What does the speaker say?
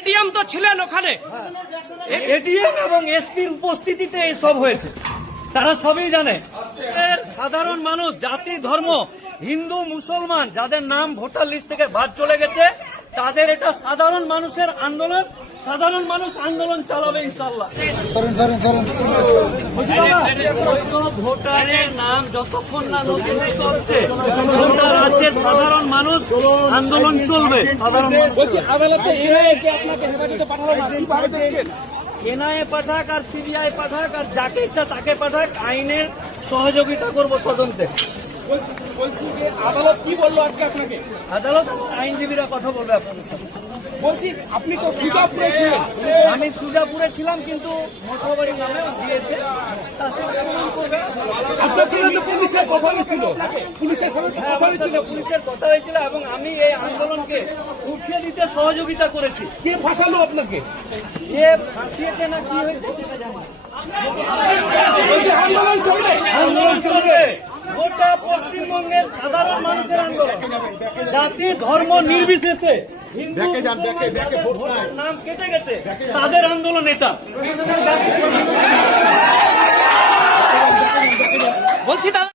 ATM তো ছিলেন ওখানে, এটিএম এবং এসপির উপস্থিতিতে এসব হয়েছে, তারা সবই জানে। সাধারণ মানুষ, জাতি, ধর্ম, হিন্দু, মুসলমান যাদের নাম ভোটার লিস্ট থেকে বাদ চলে গেছে, তাদের এটা সাধারণ মানুষের আন্দোলন। সাধারণ মানুষ আন্দোলন চালাবে ইনশাল্লাহ। ভোটারের নাম যতক্ষণ না নথিভুক্ত হচ্ছে, ভোটার আছে, সাধারণ মানুষ আন্দোলন চলবে। সাধারণ আদালতে এনআইএ আপনাকে হেফাজতে পাঠালো না, এনআইএ পাঠাক আর সিবিআই পাঠাক আর যাকে ইচ্ছা তাকে পাঠাক, আইনের সহযোগিতা করব তদন্তে। বলছি যে আদালত কি বললো আজকে আপনাকে? আদালত আইনজীবীরা কথা বলবে আপনাদের সাথে। বলছি আপনি তো সুজাপুরে ছিলেন। আমি সুজাপুরে ছিলাম, কিন্তু মোটরবাড়ি নামে দিয়েছে, তাতে প্রমাণ করবে। আপনার সঙ্গে তো পুলিশের কথা হয়েছিল, পুলিশের সঙ্গে কথা হয়েছিল, পুলিশের কথা হয়েছিল এবং আমি এই আন্দোলনকে উঠিয়ে দিতে সহযোগিতা করেছি। কে ফাঁসালো আপনাকে? যে ফাঁসিয়েছে না কি হয়েছে সেটা জানি না। আন্দোলন চলবে, আন্দোলন চলবে, গোটা পশ্চিমবঙ্গের সাধারণ মানুষের আন্দোলন, জাতি ধর্ম নির্বিশেষে। হিন্দু মুসলমান যাদের ভোটার নাম কেটে গেছে তাদের আন্দোলন এটা। বলছি দাদা।